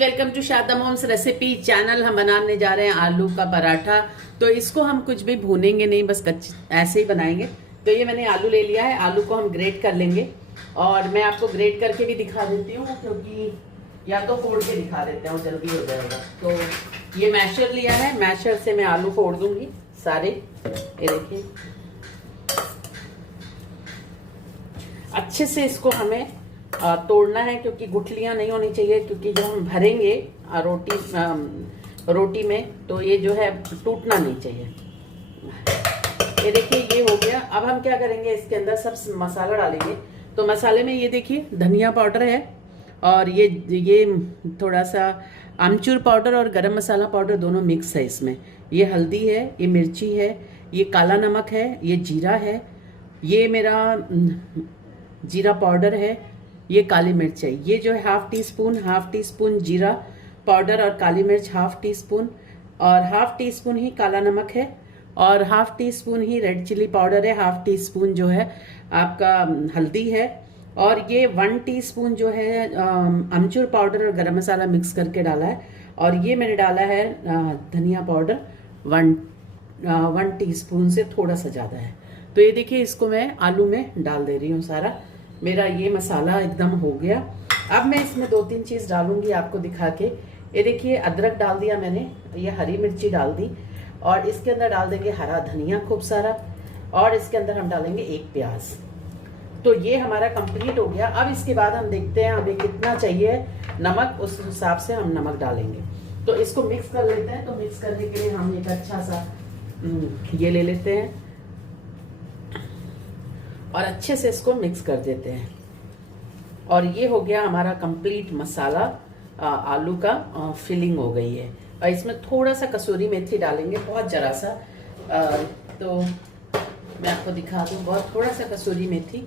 Welcome to Sharada mom's recipe channel. हम बनाने जा रहे हैं आलू का पराठा। तो इसको हम कुछ भी भूनेंगे नहीं, बस ऐसे ही बनाएंगे। तो ये मैंने आलू ले लिया है, आलू को हम ग्रेट कर लेंगे और मैं आपको ग्रेट करके भी दिखा देती हूँ, क्योंकि या तो फोड़ के दिखा देते हैं, वो जल्दी हो जाएगा। तो ये मैशर लिया है, मैशर से मैं आलू फोड़ दूंगी सारे। ये देखिए, अच्छे से इसको हमें तोड़ना है, क्योंकि गुठलियां नहीं होनी चाहिए, क्योंकि जब हम भरेंगे रोटी में तो ये जो है टूटना नहीं चाहिए। ये देखिए, ये हो गया। अब हम क्या करेंगे, इसके अंदर सब मसाला डालेंगे। तो मसाले में ये देखिए, धनिया पाउडर है और ये थोड़ा सा आमचूर पाउडर और गरम मसाला पाउडर दोनों मिक्स है इसमें। ये हल्दी है, ये मिर्ची है, ये काला नमक है, ये जीरा है, ये मेरा जीरा पाउडर है, ये काली मिर्च है। ये जो है हाफ टी स्पून जीरा पाउडर और काली मिर्च हाफ टी स्पून, और हाफ टी स्पून ही काला नमक है, और हाफ टी स्पून ही रेड चिली पाउडर है, हाफ टी स्पून जो है आपका हल्दी है, और ये 1 टीस्पून जो है अमचूर पाउडर और गरम मसाला मिक्स करके डाला है, और ये मैंने डाला है धनिया पाउडर 1 टीस्पून से थोड़ा सा ज़्यादा है। तो ये देखिए, इसको मैं आलू में डाल दे रही हूँ सारा। मेरा ये मसाला एकदम हो गया। अब मैं इसमें 2-3 चीज़ डालूंगी आपको दिखा के। ये देखिए, अदरक डाल दिया मैंने, ये हरी मिर्ची डाल दी, और इसके अंदर डाल देंगे हरा धनिया खूब सारा, और इसके अंदर हम डालेंगे 1 प्याज। तो ये हमारा कंप्लीट हो गया। अब इसके बाद हम देखते हैं हमें कितना चाहिए नमक, उस हिसाब से हम नमक डालेंगे। तो इसको मिक्स कर लेते हैं। तो मिक्स करने के लिए हम एक अच्छा सा ये ले लेते हैं और अच्छे से इसको मिक्स कर देते हैं। और ये हो गया हमारा कंप्लीट मसाला, आलू का फिलिंग हो गई है। और इसमें थोड़ा सा कसूरी मेथी डालेंगे, बहुत जरा सा। तो मैं आपको दिखा दूं, बहुत थोड़ा सा कसूरी मेथी।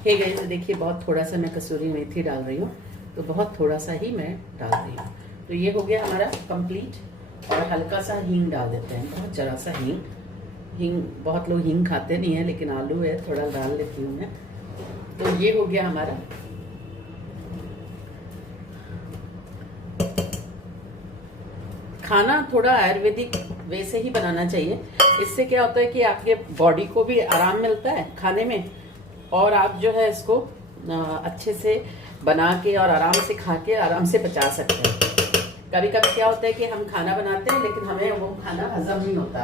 हे गाइस, देखिए, बहुत थोड़ा सा मैं कसूरी मेथी डाल रही हूँ, तो बहुत थोड़ा सा ही मैं डाल रही हूँ। तो ये हो गया हमारा कंप्लीट। और हल्का सा हींग डाल देते हैं, बहुत जरा सा हींग। बहुत लोग हींग खाते नहीं है, लेकिन आलू है, थोड़ा डाल लेती हूँ मैं। तो ये हो गया हमारा। खाना थोड़ा आयुर्वेदिक वे से ही बनाना चाहिए। इससे क्या होता है कि आपके बॉडी को भी आराम मिलता है खाने में, और आप जो है इसको अच्छे से बना के और आराम से खा के आराम से पचा सकते हैं। कभी कभी क्या होता है कि हम खाना बनाते हैं, लेकिन हमें वो खाना हजम नहीं होता,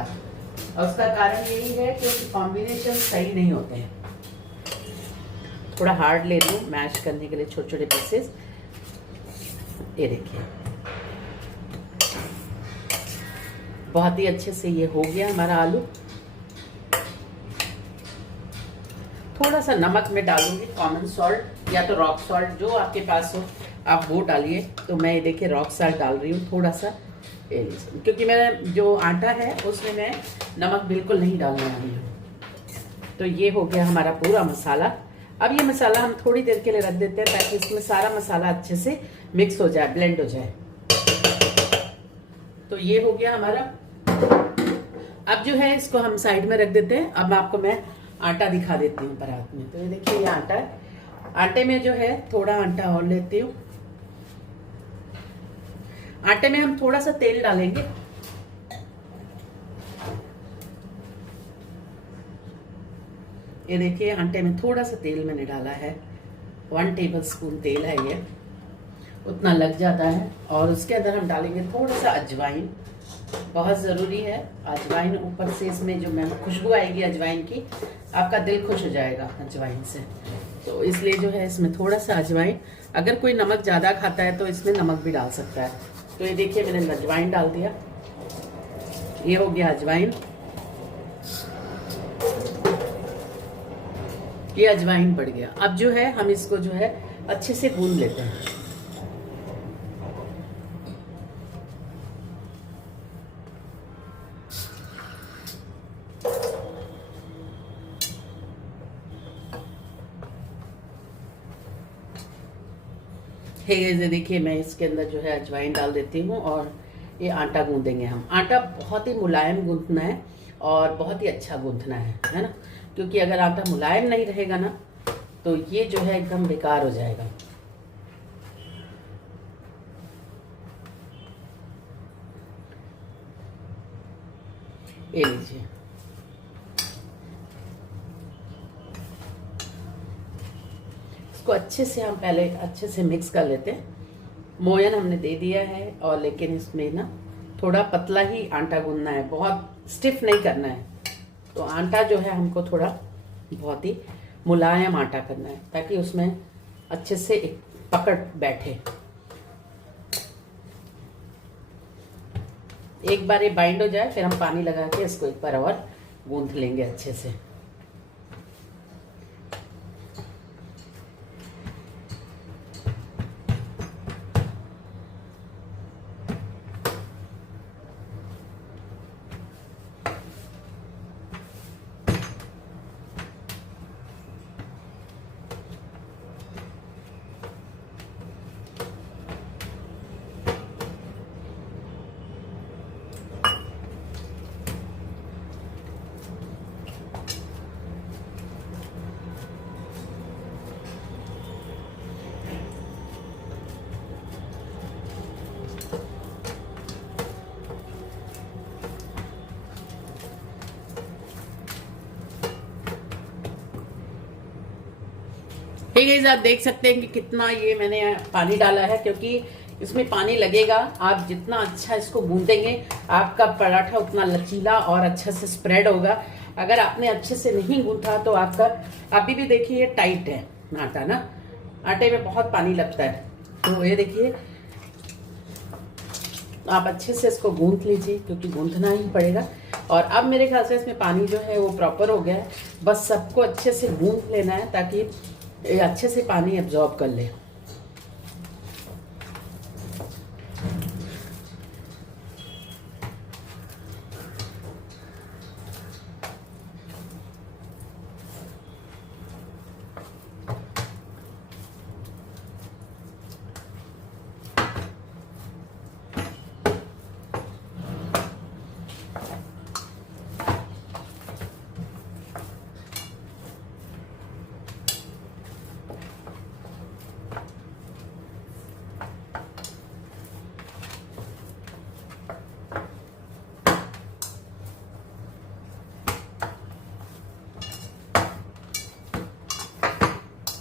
और उसका कारण यही है कि कॉम्बिनेशन सही नहीं होते हैं। थोड़ा हार्ड ले लूँ मैश करने के लिए, छोटे छोटे पीसेस। ये देखिए, बहुत ही अच्छे से ये हो गया हमारा आलू। थोड़ा सा नमक मैं डालूंगी, कॉमन सॉल्ट या तो रॉक सॉल्ट, जो आपके पास हो आप वो डालिए। तो मैं ये देखिए रॉक सॉल्ट डाल रही हूँ थोड़ा सा, क्योंकि मेरा जो आटा है उसमें मैं नमक बिल्कुल नहीं डालने वाली हूँ। तो ये हो गया हमारा पूरा मसाला। अब ये मसाला हम थोड़ी देर के लिए रख देते हैं, ताकि इसमें सारा मसाला अच्छे से मिक्स हो जाए, ब्लेंड हो जाए। तो ये हो गया हमारा। अब जो है इसको हम साइड में रख देते हैं। अब आपको मैं आटा दिखा देती हूँ परात में। तो ये देखिए, ये आटा है। आटे में जो है थोड़ा आटा और लेती हूँ। आटे में हम थोड़ा सा तेल डालेंगे। ये देखिए, आटे में थोड़ा सा तेल मैंने डाला है, 1 टेबलस्पून तेल है ये, उतना लग जाता है। और उसके अंदर हम डालेंगे थोड़ा सा अजवाइन, बहुत ज़रूरी है अजवाइन। ऊपर से इसमें जो मैं खुशबू आएगी अजवाइन की, आपका दिल खुश हो जाएगा अजवाइन से। तो इसलिए जो है इसमें थोड़ा सा अजवाइन। अगर कोई नमक ज़्यादा खाता है तो इसमें नमक भी डाल सकता है। तो ये देखिए, मैंने अजवाइन डाल दिया। ये हो गया अजवाइन, ये अजवाइन पड़ गया। अब जो है हम इसको जो है अच्छे से भून लेते हैं। ये देखिए, मैं इसके अंदर जो है अजवाइन डाल देती हूँ, और ये आटा गूंदेंगे हम। आटा बहुत ही मुलायम गूंथना है और बहुत ही अच्छा गूंथना है ना, क्योंकि अगर आटा मुलायम नहीं रहेगा ना तो ये जो है एकदम बेकार हो जाएगा। ये लीजिए, इसको अच्छे से हम पहले अच्छे से मिक्स कर लेते हैं। मोयन हमने दे दिया है, और लेकिन इसमें ना थोड़ा पतला ही आटा गूंदना है, बहुत स्टिफ नहीं करना है। तो आटा जो है हमको थोड़ा बहुत ही मुलायम आटा करना है, ताकि उसमें अच्छे से एक पकड़ बैठे। एक बार ये बाइंड हो जाए, फिर हम पानी लगा के इसको एक बार और गूंथ लेंगे अच्छे से। ठीक है, आप देख सकते हैं कि कितना ये मैंने पानी डाला है, क्योंकि इसमें पानी लगेगा। आप जितना अच्छा इसको गूंदेंगे, आपका पराठा उतना लचीला और अच्छा से स्प्रेड होगा। अगर आपने अच्छे से नहीं गूंथा तो आपका अभी भी देखिए टाइट है आटा ना, आटे में बहुत पानी लगता है। तो ये देखिए, आप अच्छे से इसको गूंथ लीजिए, क्योंकि गूंथना ही पड़ेगा। और अब मेरे ख्याल से इसमें पानी जो है वो प्रॉपर हो गया है। बस सबको अच्छे से गूंथ लेना है, ताकि ये अच्छे से पानी एब्जॉर्ब कर ले।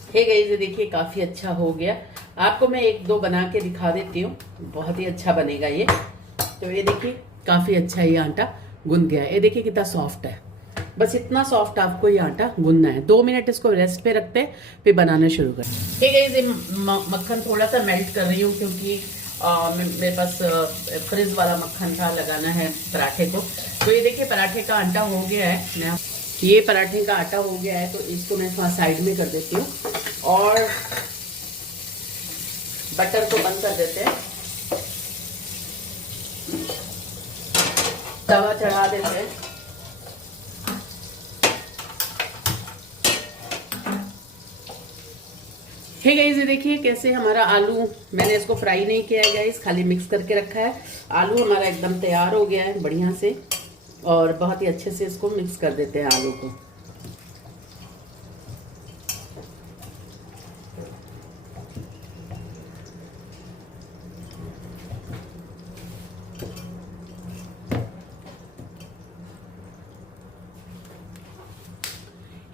ठीक है, ये देखिए काफी अच्छा हो गया। आपको मैं एक दो बना के दिखा देती हूँ, बहुत ही अच्छा बनेगा ये। तो ये देखिए काफी अच्छा ये आटा गूंद गया है। ये देखिए कितना सॉफ्ट है। बस इतना सॉफ्ट आपको ये आटा गूंदना है। 2 मिनट इसको रेस्ट पे रखते हैं, फिर बनाना शुरू करें। ठीक है, ये मक्खन थोड़ा सा मेल्ट कर रही हूँ, क्योंकि मेरे पास फ्रिज वाला मक्खन था, लगाना है पराठे को। तो ये देखिए पराठे का आटा हो गया है। ये पराठे का आटा हो गया है, तो इसको मैं थोड़ा साइड में कर देती हूँ और बटर को बंद कर देते हैं। तवा चढ़ा देते हैं। ठीक है, इसे देखिए कैसे हमारा आलू, मैंने इसको फ्राई नहीं किया है गाइस, खाली मिक्स करके रखा है। आलू हमारा एकदम तैयार हो गया है बढ़िया से, और बहुत ही अच्छे से इसको मिक्स कर देते हैं आलू को।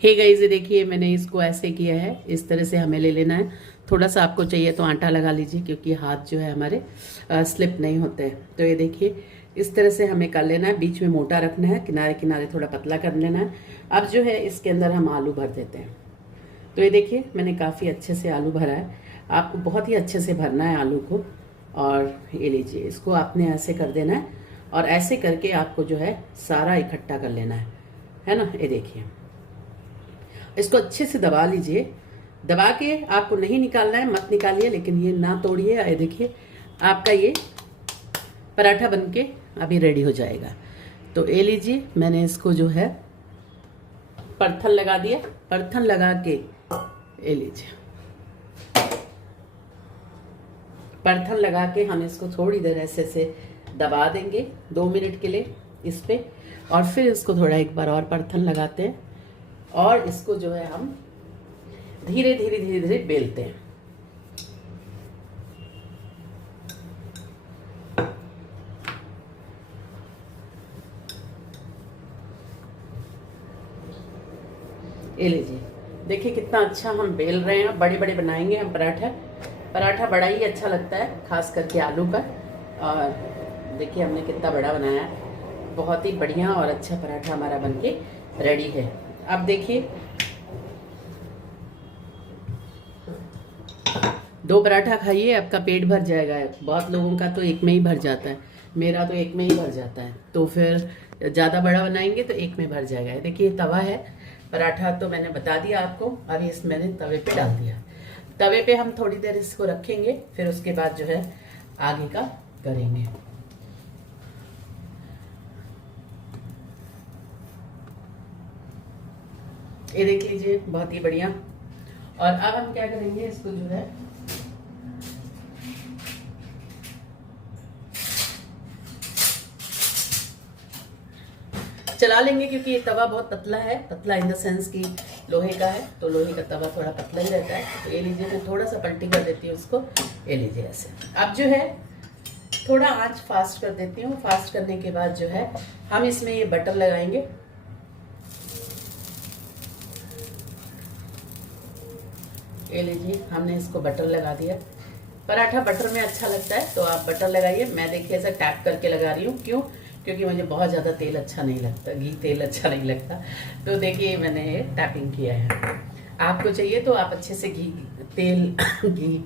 हे गाइस, देखिए मैंने इसको ऐसे किया है, इस तरह से हमें ले लेना है। थोड़ा सा आपको चाहिए तो आटा लगा लीजिए, क्योंकि हाथ जो है हमारे स्लिप नहीं होते हैं। तो ये देखिए इस तरह से हमें कर लेना है, बीच में मोटा रखना है, किनारे किनारे थोड़ा पतला कर लेना है। अब जो है इसके अंदर हम आलू भर देते हैं। तो ये देखिए मैंने काफ़ी अच्छे से आलू भरा है। आपको बहुत ही अच्छे से भरना है आलू को। और ये लीजिए, इसको आपने ऐसे कर देना है, और ऐसे करके आपको जो है सारा इकट्ठा कर लेना है ना। ये देखिए, इसको अच्छे से दबा लीजिए। दबा के आपको नहीं निकालना है, मत निकालिए, लेकिन ये ना तोड़िए। ये देखिए आपका ये पराठा बनके अभी रेडी हो जाएगा। तो ये लीजिए, मैंने इसको जो है परथन लगा दिया। परथन लगा के ये लीजिए, परथन लगा के हम इसको थोड़ी देर ऐसे से दबा देंगे 2 मिनट के लिए इस पे, और फिर इसको थोड़ा एक बार और परथन लगाते हैं, और इसको जो है हम धीरे धीरे धीरे धीरे बेलते हैं। ये लीजिए, देखिए कितना अच्छा हम बेल रहे हैं। बड़े बड़े बनाएंगे हम पराठा बड़ा ही अच्छा लगता है, खास करके आलू का। और देखिए हमने कितना बड़ा बनाया है। बहुत ही बढ़िया और अच्छा पराठा हमारा बनके रेडी है। अब देखिए 2 पराठा खाइए, आपका पेट भर जाएगा। बहुत लोगों का तो एक में ही भर जाता है, मेरा तो एक में ही भर जाता है। तो फिर ज़्यादा बड़ा बनाएंगे तो एक में भर जाएगा। देखिए तवा है, पराठा तो मैंने बता दिया आपको। अभी इस मैंने तवे पे डाल दिया। तवे पे हम थोड़ी देर इसको रखेंगे, फिर उसके बाद जो है आगे का करेंगे। ये देख लीजिए, बहुत ही बढ़िया। और अब हम क्या करेंगे, इसको जो है चला लेंगे, क्योंकि ये तवा बहुत पतला है। पतला इन द सेंस कि लोहे का है, तो लोहे का तवा थोड़ा पतला ही रहता है। तो ये लीजिए, मैं थोड़ा सा पलटी कर देती हूँ उसको। ये लीजिए ऐसे। अब जो है थोड़ा आंच फास्ट कर देती हूँ। फास्ट करने के बाद जो है हम इसमें ये बटर लगाएंगे। ये लीजिए, हमने इसको बटर लगा दिया। पराठा बटर में अच्छा लगता है, तो आप बटर लगाइए। मैं देखिए ऐसा टैप करके लगा रही हूँ। क्यों? क्योंकि मुझे बहुत ज़्यादा तेल अच्छा नहीं लगता, घी तेल अच्छा नहीं लगता। तो देखिए मैंने ये टैपिंग किया है। आपको चाहिए तो आप अच्छे से घी तेल घी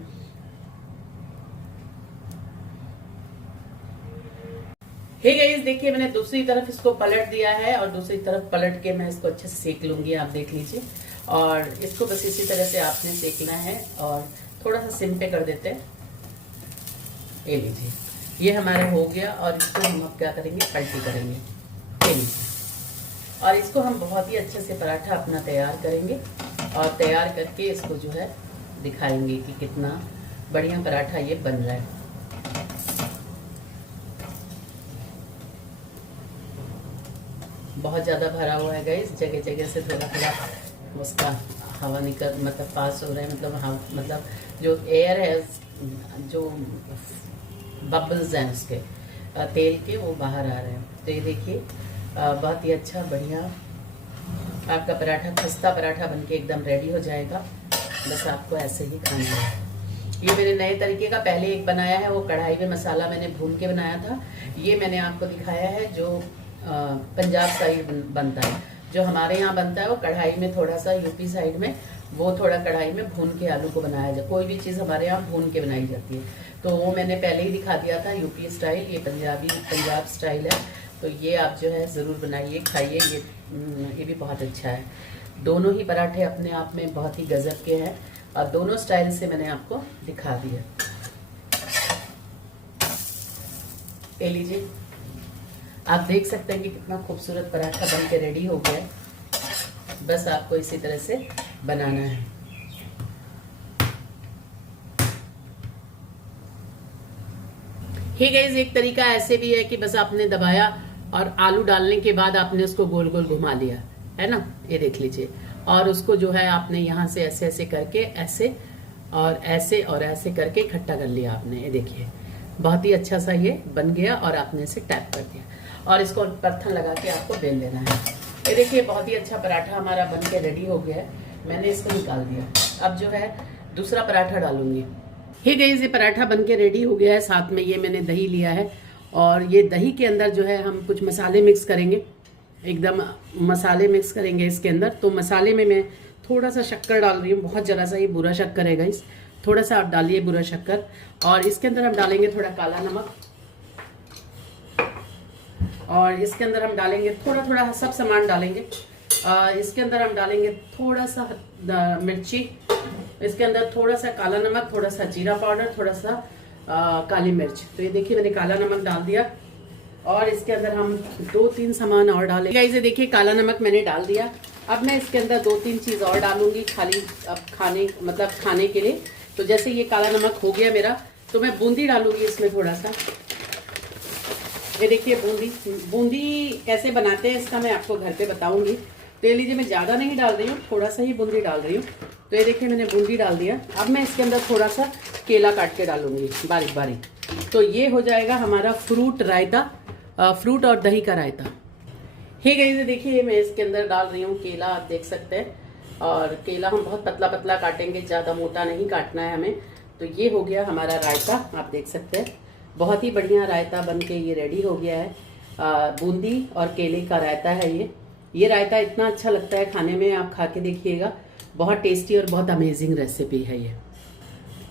हे गाइस, देखिए मैंने दूसरी तरफ इसको पलट दिया है, और दूसरी तरफ पलट के मैं इसको अच्छे से सेक लूंगी। आप देख लीजिए। और इसको बस इसी तरह से आपने सेकना है, और थोड़ा सा सिम पे कर देते हैं। ये लीजिए, ये हमारा हो गया। और इसको हम अब क्या करेंगे, पलटी करेंगे। ये लीजिए, और इसको हम बहुत ही अच्छे से पराठा अपना तैयार करेंगे, और तैयार करके इसको जो है दिखाएंगे कि कितना बढ़िया पराठा ये बन रहा है। बहुत ज़्यादा भरा हुआ है गाइस, जगह जगह से थोड़ा थोड़ा उसका हवा निकल मतलब पास हो रहा है। मतलब जो एयर है, जो बबल्स हैं उसके तेल के, वो बाहर आ रहे हैं। तो ये देखिए बहुत ही अच्छा बढ़िया आपका पराठा, खस्ता पराठा बनके एकदम रेडी हो जाएगा। बस आपको ऐसे ही खाना है। ये मेरे नए तरीके का पहले एक बनाया है, वो कढ़ाई में मसाला मैंने भून के बनाया था। ये मैंने आपको दिखाया है जो पंजाब साइड बनता है। जो हमारे यहाँ बनता है वो कढ़ाई में, थोड़ा सा यूपी साइड में वो थोड़ा कढ़ाई में भून के आलू को बनाया जाए। कोई भी चीज़ हमारे यहाँ भून के बनाई जाती है, तो वो मैंने पहले ही दिखा दिया था यूपी स्टाइल। ये पंजाब स्टाइल है। तो ये आप जो है ज़रूर बनाइए, खाइए। ये भी बहुत अच्छा है। दोनों ही पराठे अपने आप में बहुत ही गजब के हैं, और दोनों स्टाइल से मैंने आपको दिखा दिया। ले लीजिए, आप देख सकते हैं कि कितना खूबसूरत पराठा बन के रेडी हो गया है। बस आपको इसी तरह से बनाना है। ही गाइस, एक तरीका ऐसे भी है कि बस आपने दबाया और आलू डालने के बाद आपने उसको गोल गोल घुमा लिया, है ना। ये देख लीजिए, और उसको जो है आपने यहाँ से ऐसे ऐसे करके ऐसे और ऐसे करके इकट्ठा कर लिया आपने। ये देखिए बहुत ही अच्छा सा ये बन गया, और आपने इसे टैप कर दिया, और इसको परथन लगा के आपको बेल लेना है। ये देखिए बहुत ही अच्छा पराठा हमारा बन के रेडी हो गया है। मैंने इसको निकाल दिया। अब जो है दूसरा पराठा डालूंगी। हे गाइस, ये पराठा बन के रेडी हो गया है। साथ में ये मैंने दही लिया है, और ये दही के अंदर जो है हम कुछ मसाले मिक्स करेंगे। एकदम मसाले मिक्स करेंगे इसके अंदर। तो मसाले में मैं थोड़ा सा शक्कर डाल रही हूँ, बहुत ज़रा सा। ये बुरा शक्कर है गाइस, थोड़ा सा आप डालिए बुरा शक्कर। और इसके अंदर हम डालेंगे थोड़ा काला नमक, और इसके अंदर हम डालेंगे थोड़ा थोड़ा सब सामान डालेंगे। इसके अंदर हम डालेंगे थोड़ा सा मिर्ची, इसके अंदर थोड़ा सा काला नमक, थोड़ा सा जीरा पाउडर, थोड़ा सा काली मिर्च। तो ये देखिए मैंने काला नमक डाल दिया, और इसके अंदर हम 2-3 सामान और डालेंगे। गाइस, ये देखिए काला नमक मैंने डाल दिया। अब मैं इसके अंदर 2-3 चीज़ और डालूंगी, खाली अब खाने के लिए। तो जैसे ये काला नमक हो गया मेरा, तो मैं बूंदी डालूंगी इसमें थोड़ा सा। ये देखिए बूंदी कैसे बनाते हैं इसका मैं आपको घर पे बताऊंगी। तो ये लीजिए, मैं ज़्यादा नहीं डाल रही हूँ, थोड़ा सा ही बूंदी डाल रही हूँ। तो ये देखिए मैंने बूंदी डाल दिया। अब मैं इसके अंदर थोड़ा सा केला काट के डालूंगी बारीक बारीक। तो ये हो जाएगा हमारा फ्रूट रायता, फ्रूट और दही का रायता। हे गाइस, देखिए मैं इसके अंदर डाल रही हूँ केला, आप देख सकते हैं। और केला हम बहुत पतला पतला काटेंगे, ज़्यादा मोटा नहीं काटना है हमें। तो ये हो गया हमारा रायता, आप देख सकते हैं। बहुत ही बढ़िया रायता बन के ये रेडी हो गया है। बूंदी और केले का रायता है ये रायता इतना अच्छा लगता है खाने में, आप खा के देखिएगा। बहुत टेस्टी और बहुत अमेजिंग रेसिपी है ये।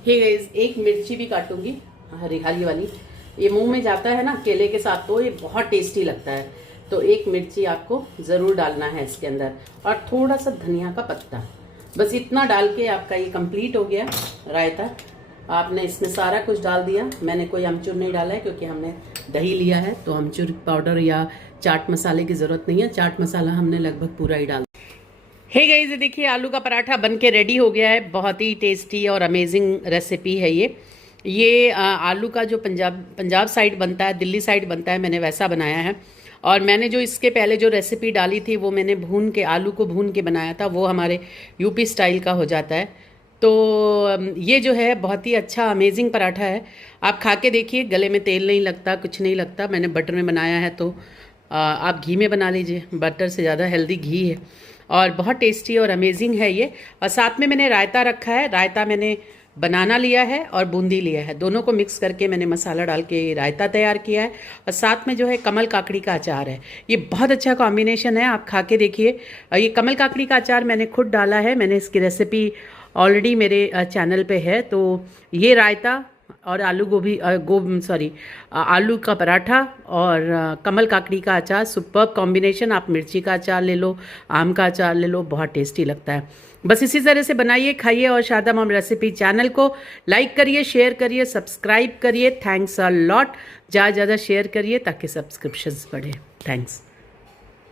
हे गाइस, एक मिर्ची भी काटूंगी हरी वाली, ये मुंह में जाता है ना केले के साथ, तो ये बहुत टेस्टी लगता है। तो एक मिर्ची आपको ज़रूर डालना है इसके अंदर, और थोड़ा सा धनिया का पत्ता। बस इतना डाल के आपका ये कंप्लीट हो गया रायता। आपने इसमें सारा कुछ डाल दिया। मैंने कोई अमचूर नहीं डाला है क्योंकि हमने दही लिया है, तो अमचूर पाउडर या चाट मसाले की ज़रूरत नहीं है। चाट मसाला हमने लगभग पूरा ही डाल। हे गाइस, देखिए आलू का पराठा बन के रेडी हो गया है। बहुत ही टेस्टी और अमेजिंग रेसिपी है ये आलू का जो पंजाब साइड बनता है, दिल्ली साइड बनता है, मैंने वैसा बनाया है। और मैंने जो इसके पहले जो रेसिपी डाली थी वो मैंने भून के, आलू को भून के बनाया था, वो हमारे यूपी स्टाइल का हो जाता है। तो ये जो है बहुत ही अच्छा अमेजिंग पराठा है। आप खा के देखिए, गले में तेल नहीं लगता, कुछ नहीं लगता। मैंने बटर में बनाया है, तो आप घी में बना लीजिए, बटर से ज़्यादा हेल्दी घी है। और बहुत टेस्टी और अमेजिंग है ये। और साथ में मैंने रायता रखा है। रायता मैंने बनाना लिया है और बूंदी लिया है, दोनों को मिक्स करके मैंने मसाला डाल के रायता तैयार किया है। और साथ में जो है कमल काकड़ी का अचार है। ये बहुत अच्छा कॉम्बिनेशन है, आप खा के देखिए। ये कमल काकड़ी का अचार मैंने खुद डाला है, मैंने इसकी रेसिपी ऑलरेडी मेरे चैनल पे है। तो ये रायता और आलू का पराठा और कमल काकड़ी का अचार, सुपर्ब कॉम्बिनेशन। आप मिर्ची का अचार ले लो, आम का अचार ले लो, बहुत टेस्टी लगता है। बस इसी तरह से बनाइए, खाइए। और शारदा मॉम रेसिपी चैनल को लाइक करिए, शेयर करिए, सब्सक्राइब करिए। Thanks a lot. ज़्यादा शेयर करिए ताकि सब्सक्रिप्शंस बढ़े। थैंक्स।